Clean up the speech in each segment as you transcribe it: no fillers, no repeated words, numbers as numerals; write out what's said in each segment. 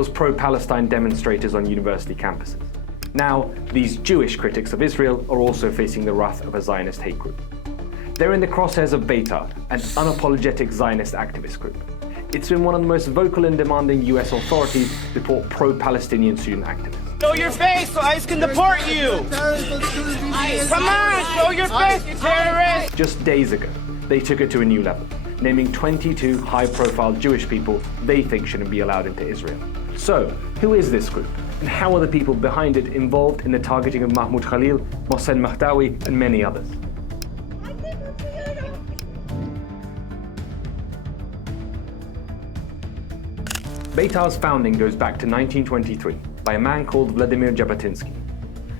was pro-Palestine demonstrators on university campuses. Now, these Jewish critics of Israel are also facing the wrath of a Zionist hate group. They're in the crosshairs of Betar, an unapologetic Zionist activist group. It's been one of the most vocal and demanding US authorities deport pro-Palestinian student activists. Show your face so ICE can deport you! Come on, show your face, you terrorist! Just days ago, they took it to a new level, naming 22 high-profile Jewish people they think shouldn't be allowed into Israel. So, who is this group? And how are the people behind it involved in the targeting of Mahmoud Khalil, Mohsen Mahdawi, and many others? Betar's founding goes back to 1923 by a man called Vladimir Jabotinsky.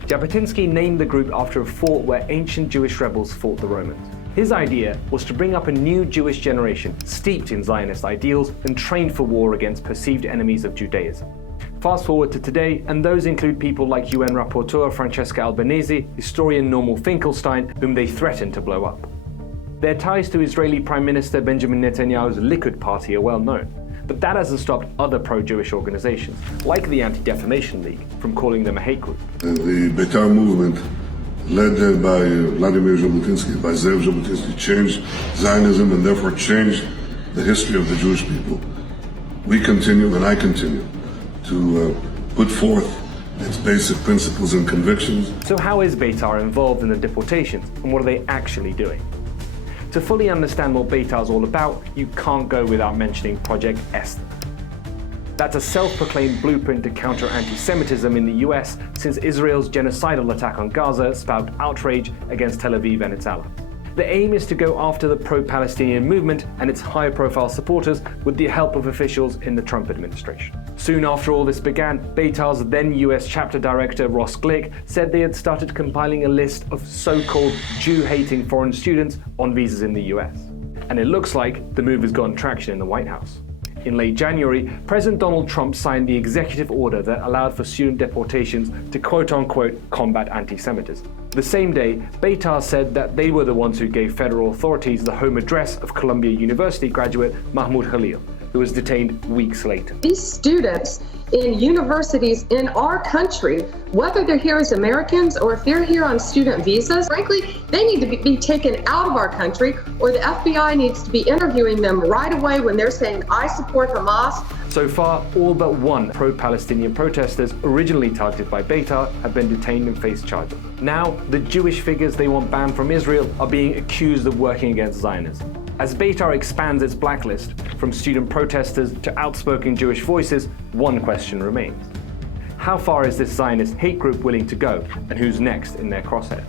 Jabotinsky named the group after a fort where ancient Jewish rebels fought the Romans. His idea was to bring up a new Jewish generation steeped in Zionist ideals and trained for war against perceived enemies of Judaism. Fast forward to today, and those include people like UN rapporteur Francesca Albanese, historian Norman Finkelstein, whom they threatened to blow up. Their ties to Israeli Prime Minister Benjamin Netanyahu's Likud party are well known. But that hasn't stopped other pro-Jewish organizations, like the Anti-Defamation League, from calling them a hate group. The Betar movement, led by Vladimir Jabotinsky, by Zev Jabotinsky, changed Zionism and therefore changed the history of the Jewish people. We continue, and I continue, to put forth its basic principles and convictions. So how is Betar involved in the deportations, and what are they actually doing? To fully understand what Betar is all about, you can't go without mentioning Project Esther. That's a self-proclaimed blueprint to counter anti-Semitism in the US since Israel's genocidal attack on Gaza sparked outrage against Tel Aviv and its allies. The aim is to go after the pro-Palestinian movement and its high-profile supporters with the help of officials in the Trump administration. Soon after all this began, Betar's then US chapter director Ross Glick said they had started compiling a list of so-called Jew-hating foreign students on visas in the US. And it looks like the move has gotten traction in the White House. In late January, President Donald Trump signed the executive order that allowed for student deportations to quote-unquote combat anti-Semitism. The same day, Betar said that they were the ones who gave federal authorities the home address of Columbia University graduate Mahmoud Khalil, who was detained weeks later. These students in universities in our country, whether they're here as Americans or if they're here on student visas, frankly, they need to be taken out of our country, or the FBI needs to be interviewing them right away when they're saying, I support Hamas. So far, all but one pro-Palestinian protesters originally targeted by Betar have been detained and faced charges. Now, the Jewish figures they want banned from Israel are being accused of working against Zionism. As Betar expands its blacklist from student protesters to outspoken Jewish voices, one question remains. How far is this Zionist hate group willing to go, and who's next in their crosshairs?